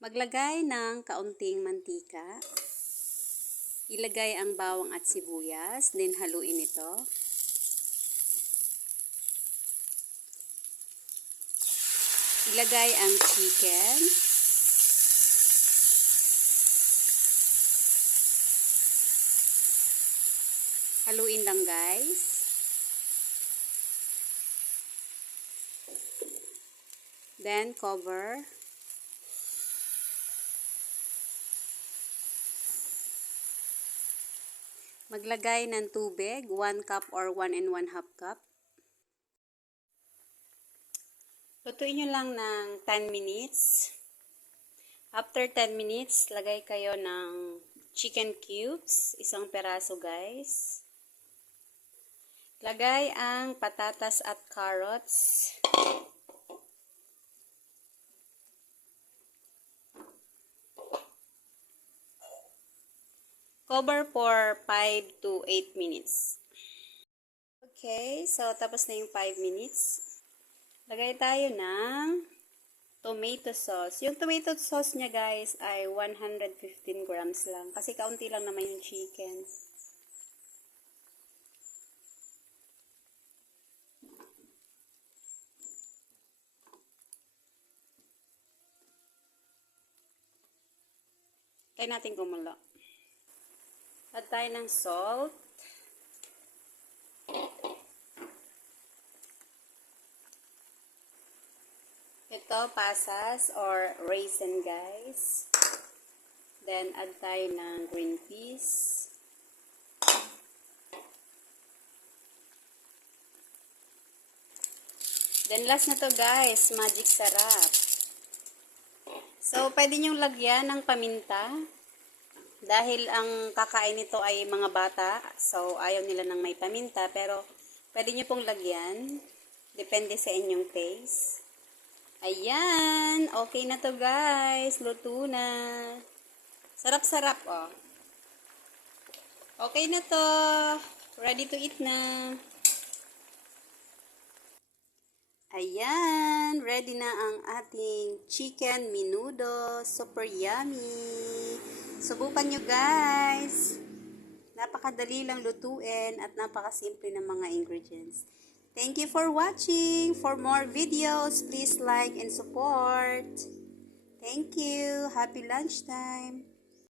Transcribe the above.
Maglagay ng kaunting mantika. Ilagay ang bawang at sibuyas, then haluin ito. Ilagay ang chicken. Haluin lang guys. Then cover. Maglagay ng tubig, 1 cup or 1 and 1/2 cup. Lutuin nyo lang ng 10 minutes. After 10 minutes, lagay kayo ng chicken cubes, isang peraso guys. Lagay ang patatas at carrots. Cover for 5 to 8 minutes. Okay, so tapos na yung 5 minutes. Lagay tayo ng tomato sauce. Yung tomato sauce niya guys ay 115 grams lang. Kasi kaunti lang naman yung chicken. Kaya natin kumulo. Add tayo ng salt. Ito, pasas or raisin guys. Then, add tayo ng green peas. Then, last na to guys, magic sarap. So, pwede nyong lagyan ng paminta. Dahil ang kakain nito ay mga bata, so ayaw nila ng may paminta, pero pwede nyo pong lagyan. Depende sa inyong taste. Ayan, okay na to guys. Luto na. Sarap-sarap oh. Okay na to. Ready to eat na. Ayan, ready na ang ating chicken menudo. Super yummy. Subukan nyo guys. Napakadali lang lutuin at napakasimple ng mga ingredients. Thank you for watching. For more videos, please like and support. Thank you. Happy lunchtime.